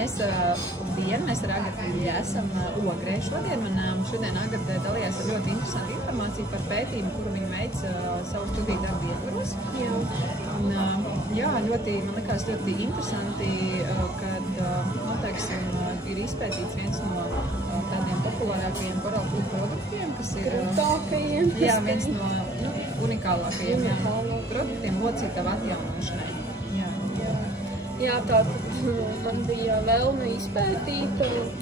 mēs ar Agatu esam Ogrē šodien, un šodien Agata dalījās ar ļoti interesantu informāciju par pētījumu, kuru viņa veic savu studiju darbu ietvaros. Un, jā, man likās ļoti interesanti, kad, teiksim, ir izpētīts viens no tādiem populārākajiem korālu produktiem, kas ir viens no unikālākajiem produktiem locītavu atjaunošanai. Jā, tātad man bija vēlme izpētīt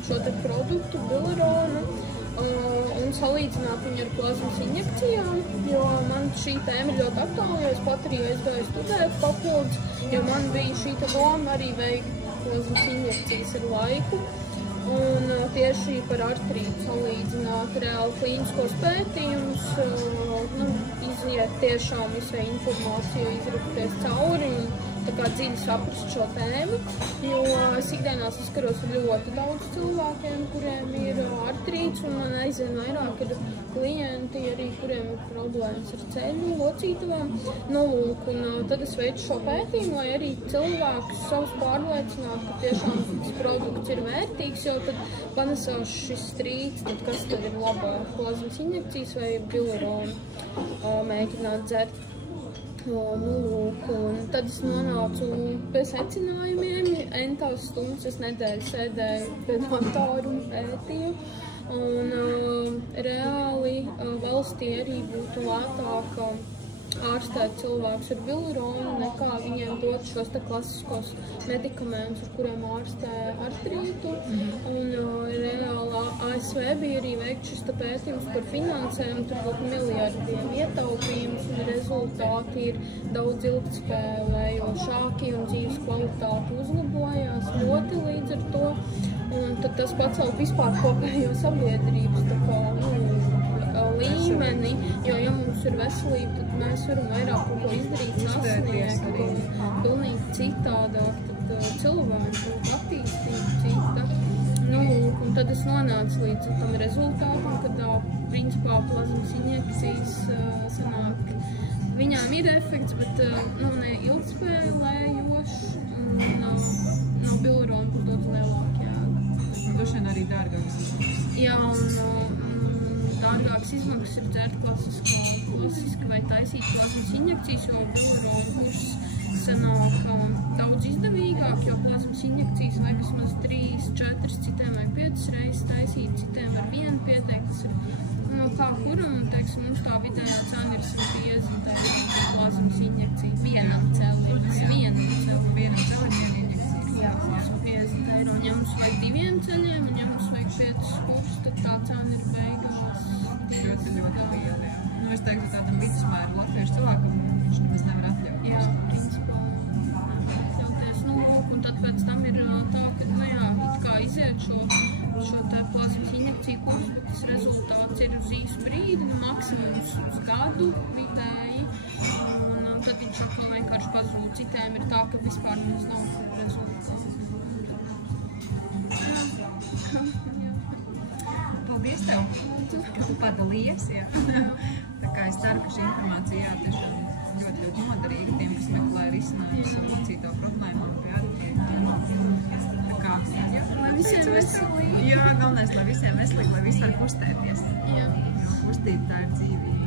šo te produktu, bileronu, un salīdzināt viņu ar plazmas injekcijām, jo man šī tēma ir ļoti aktuāla, jo es pat arī aizgāju studēt papildus, jo man bija šī te doma arī veikt plazmas injekcijas ar laiku. Un tieši par artrītu salīdzināt reāli klīniskos pētījumus, iziet tiešām visai informāciju, izrukties cauri un tā kā dziļi saprast šo tēmu, jo es ikdienā saskaros ar ļoti daudz cilvēkiem, kuriem ir artrīts, un man aizvien vairāk ir klienti arī, kuriem ir problēmas ar ceļu, locītavām. Nu, lūk, un tad es veicu šo pētījumu, lai arī cilvēkus savus pārliecinātu, ka tiešām tas produkts ir vērtīgs, jo tad panesās šis strīds, tad kas tad ir labāk, plazmas injekcijas vai bileronu mēģināt dzert. Un tad es nonācu pie secinājumiem. Entās stundas es nedēļu sēdēju pie datora un pētīju. Un reāli valstī arī būtu lētāk ārstēt cilvēkus ar bileronu, nekā viņiem dot šos te klasiskos medikamentus, ar kuriem ārstē artrītu. Un reāli ASV bija arī veikt šis pētījums par finansēm, tur būtu miljardiem ietaupījums, un rezultāti ir daudz ilgtspēlējošāki un dzīves kvalitāte uzlabojās ļoti līdz ar to. Un tad tas pacelt vispār kopējo sabiedrības līmeni, jo ja mums ir veselība, tad mēs varam vairāk kaut ko izdarīt, sasniegt un pilnīgi citādāk, tad cilvēki būtu attīstība cita. Nu, un tad es nonācu līdz tam rezultātam, kad principā plazmas injekcijas sanāk. Viņām ir efekts, bet ne ilgspēlējošs, un no bilerona būs daudz lielāk jēga. Droši vien arī dārgāks izmaksas. Jā, un dārgāks izmaksas ir dzert klasiski vai taisīt plazmas injekcijas, jo bilerona kurs sanāk daudz izdevīgāk, jo plazmas injekcijas vajag vismaz 3, 4, citiem vajag 5 reizes taisīt, citiem var vienu pieteikt. Tas ir no kā kuram, teiksim, mums tā vidējā cena ir 150 plazmas injekcija. Vienam celim injekcija. Jā, 150 eiro. Ja mums vajag 2 ceļiem, un ja mums vajag 5 kursus, tad tā cena ir beigās. Ļoti liela, jā. Nu, es teiktu, tādam vidusmēru latviešu cilvēkam viņš nemaz nevar atļaut. Jā, principā atļauties. Nu, un tad pēc tam ir tā, ka, it kā iziet šo te plazmas injekciju kursu, bet tas rezultāts ir uz īsu brīdi, maksimums uz gadu vidēji, un tad viņš atkal vienkārši pazūd. Citiem ir tā, ka vispār mums nav rezultāts. Paldies tev, ka tu padalījies. Tā kā es ceru, ka šī informācija tiešām ļoti noderīga tiem, kas meklē risinājumus savu locītavu problēmu pie artrīta. Tā kā, lai visiem veselīgi. Jā, galvenais, lai visiem veselīgi, lai visi var kustēties. Jo kustība tā ir dzīvība.